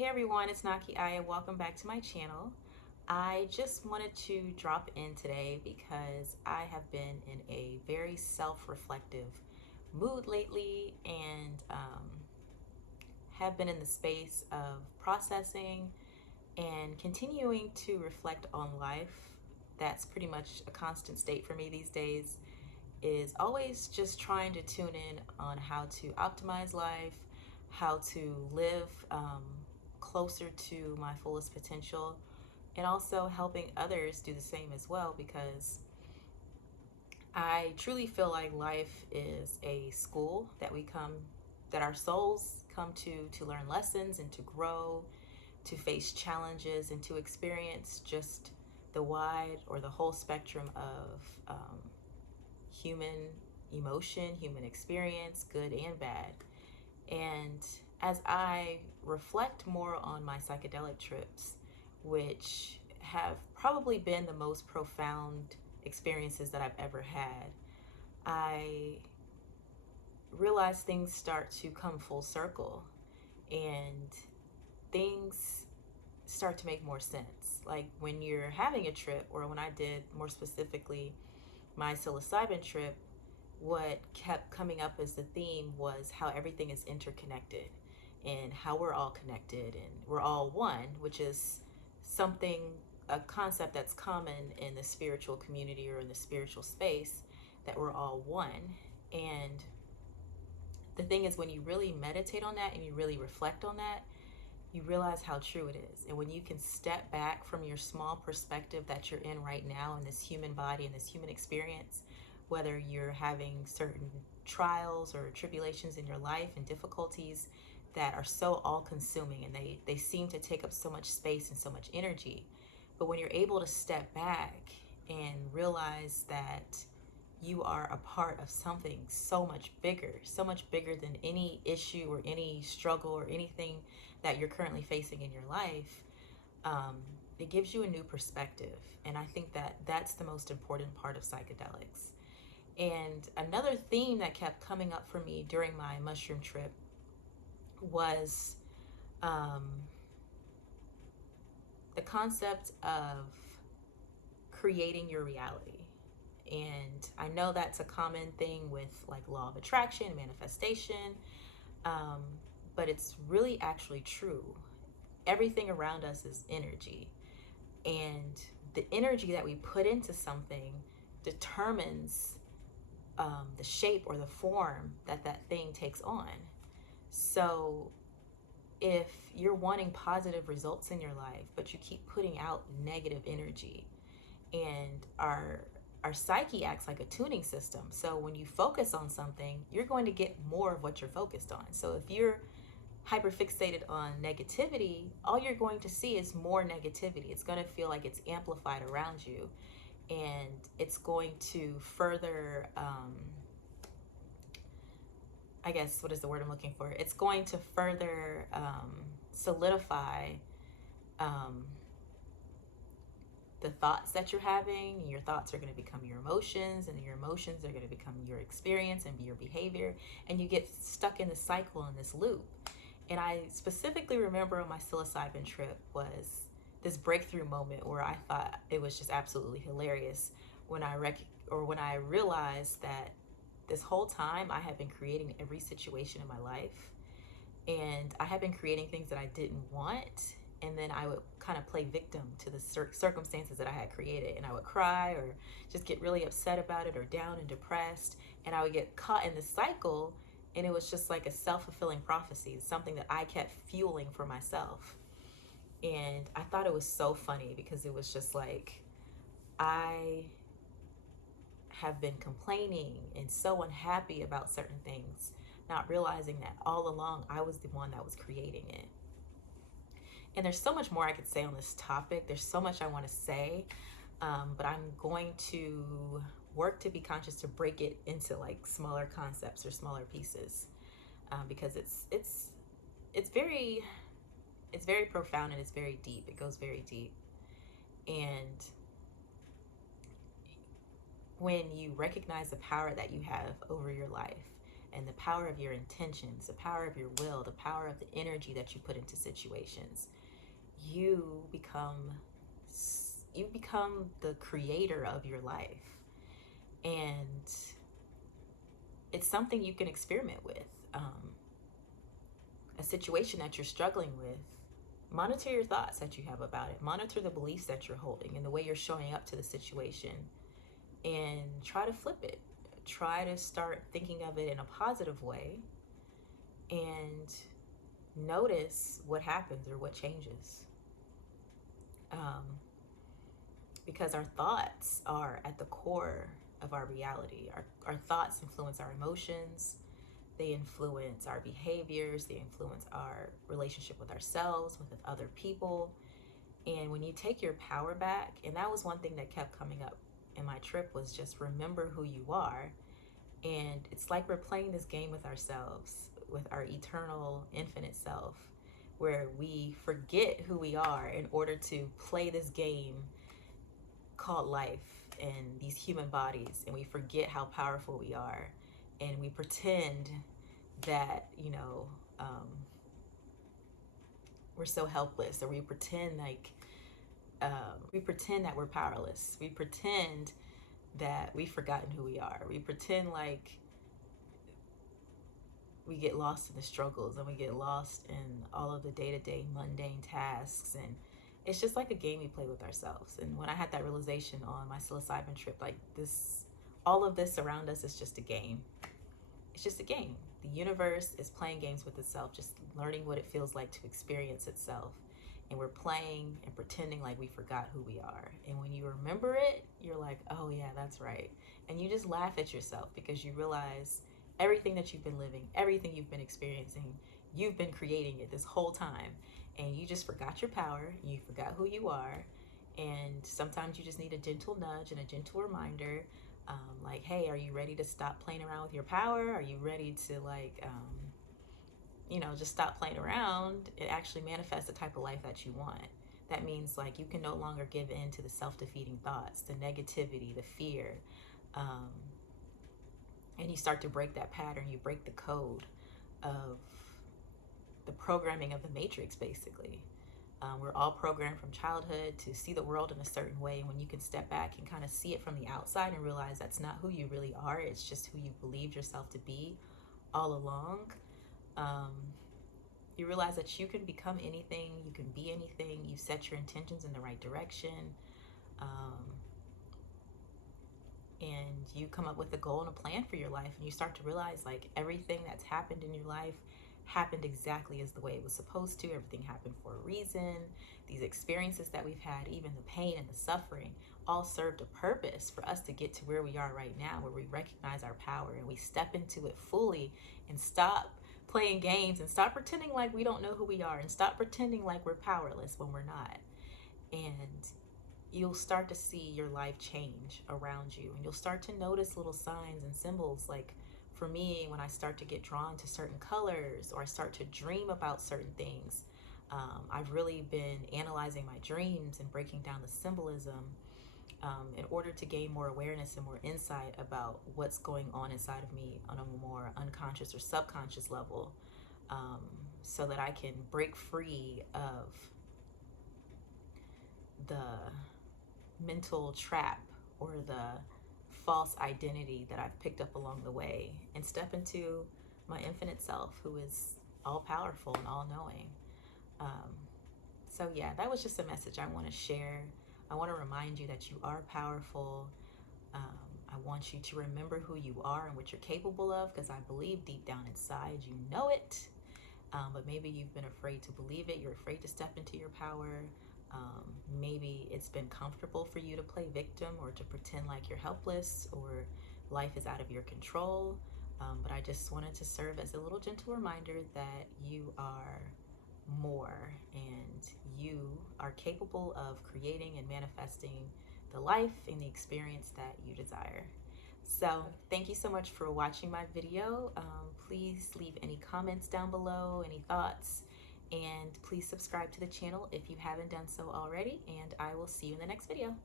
Hey everyone, it's Naki Aya. Welcome back to my channel. I just wanted to drop in today because I have been in a very self-reflective mood lately and have been in the space of processing and continuing to reflect on life. That's pretty much a constant state for me these days, is always just trying to tune in on how to optimize life, how to live closer to my fullest potential, and also helping others do the same as well, because I truly feel like life is a school that that our souls come to learn lessons and to grow, to face challenges, and to experience just the wide or the whole spectrum of human emotion, human experience, good and bad. And as I reflect more on my psychedelic trips, which have probably been the most profound experiences that I've ever had, I realize things start to come full circle and things start to make more sense. Like when you're having a trip, or when I did more specifically my psilocybin trip, what kept coming up as the theme was how everything is interconnected and how we're all connected and we're all one, which is something, a concept that's common in the spiritual community or in the spiritual space, that we're all one. And the thing is, when you really meditate on that and you really reflect on that, you realize how true it is. And when you can step back from your small perspective that you're in right now in this human body and this human experience, whether you're having certain trials or tribulations in your life and difficulties that are so all consuming, and they seem to take up so much space and so much energy. But when you're able to step back and realize that you are a part of something so much bigger than any issue or any struggle or anything that you're currently facing in your life, um, it gives you a new perspective. And I think that that's the most important part of psychedelics. And another theme that kept coming up for me during my mushroom trip was um, the concept of creating your reality. And I know that's a common thing with like law of attraction, manifestation, um, but it's really actually true. Everything around us is energy, and the energy that we put into something determines the shape or the form that that thing takes on. So if you're wanting positive results in your life, but you keep putting out negative energy, and our psyche acts like a tuning system. So when you focus on something, you're going to get more of what you're focused on. So if you're hyperfixated on negativity, all you're going to see is more negativity. It's going to feel like it's amplified around you, and it's going to further I guess, what is the word I'm looking for? It's going to further solidify um, the thoughts that you're having. Your thoughts are going to become your emotions, and your emotions are going to become your experience and your behavior, and you get stuck in this cycle, in this loop. And I specifically remember on my psilocybin trip was this breakthrough moment where I thought it was just absolutely hilarious when when I realized that this whole time I had been creating every situation in my life, and I had been creating things that I didn't want, and then I would kind of play victim to the circumstances that I had created, and I would cry or just get really upset about it or down and depressed, and I would get caught in this cycle. And it was just like a self-fulfilling prophecy, something that I kept fueling for myself. And I thought it was so funny because it was just like, I have been complaining and so unhappy about certain things, not realizing that all along I was the one that was creating it. And there's so much more I could say on this topic. There's so much I want to say, but I'm going to work to be conscious to break it into like smaller concepts or smaller pieces, because it's very profound, and it's very deep. It goes very deep. And when you recognize the power that you have over your life, and the power of your intentions, the power of your will, the power of the energy that you put into situations, you become the creator of your life. And it's something you can experiment with. A situation that you're struggling with, monitor your thoughts that you have about it, monitor the beliefs that you're holding and the way you're showing up to the situation, and try to flip it. Try to start thinking of it in a positive way and notice what happens or what changes. Because our thoughts are at the core of our reality. Our thoughts influence our emotions, they influence our behaviors, they influence our relationship with ourselves, with other people. And when you take your power back, and that was one thing that kept coming up in my trip, was just remember who you are. And it's like we're playing this game with ourselves, with our eternal, infinite self, where we forget who we are in order to play this game called life and these human bodies, and we forget how powerful we are, and we pretend that we're so helpless, or we pretend that we're powerless. We pretend that we've forgotten who we are. We pretend like we get lost in the struggles, and we get lost in all of the day-to-day mundane tasks, and it's just like a game we play with ourselves. And when I had that realization on my psilocybin trip, like this, all of this around us is just a game. It's just a game. The universe is playing games with itself, just learning what it feels like to experience itself. And we're playing and pretending like we forgot who we are. And when you remember it, you're like, oh yeah, that's right. And you just laugh at yourself because you realize everything that you've been living, everything you've been experiencing, you've been creating it this whole time. And you just forgot your power, you forgot who you are. And sometimes you just need a gentle nudge and a gentle reminder, like, hey, are you ready to stop playing around with your power? Are you ready to just stop playing around and actually manifest the type of life that you want? That means like you can no longer give in to the self-defeating thoughts, the negativity, the fear. And you start to break that pattern, you break the code of the programming of the matrix, basically. We're all programmed from childhood to see the world in a certain way. When you can step back and kind of see it from the outside and realize that's not who you really are, it's just who you believed yourself to be all along, you realize that you can become anything, you can be anything, you set your intentions in the right direction, and you come up with a goal and a plan for your life, and you start to realize like everything that's happened in your life happened exactly as the way it was supposed to. Everything happened for a reason. These experiences that we've had, even the pain and the suffering, all served a purpose for us to get to where we are right now, where we recognize our power and we step into it fully and stop playing games and stop pretending like we don't know who we are and stop pretending like we're powerless when we're not. And you'll start to see your life change around you, and you'll start to notice little signs and symbols. Like for me, when I start to get drawn to certain colors or I start to dream about certain things, I've really been analyzing my dreams and breaking down the symbolism in order to gain more awareness and more insight about what's going on inside of me on a more unconscious or subconscious level, so that I can break free of the mental trap or the false identity that I've picked up along the way and step into my infinite self, who is all powerful and all knowing. So yeah, that was just a message I want to share. I want to remind you that you are powerful. I want you to remember who you are and what you're capable of, because I believe deep down inside you know it, but maybe you've been afraid to believe it. You're afraid to step into your power. Maybe it's been comfortable for you to play victim or to pretend like you're helpless or life is out of your control. But I just wanted to serve as a little gentle reminder that you are more, and you are capable of creating and manifesting the life and the experience that you desire. So thank you so much for watching my video. Please leave any comments down below, any thoughts, and please subscribe to the channel if you haven't done so already, and I will see you in the next video.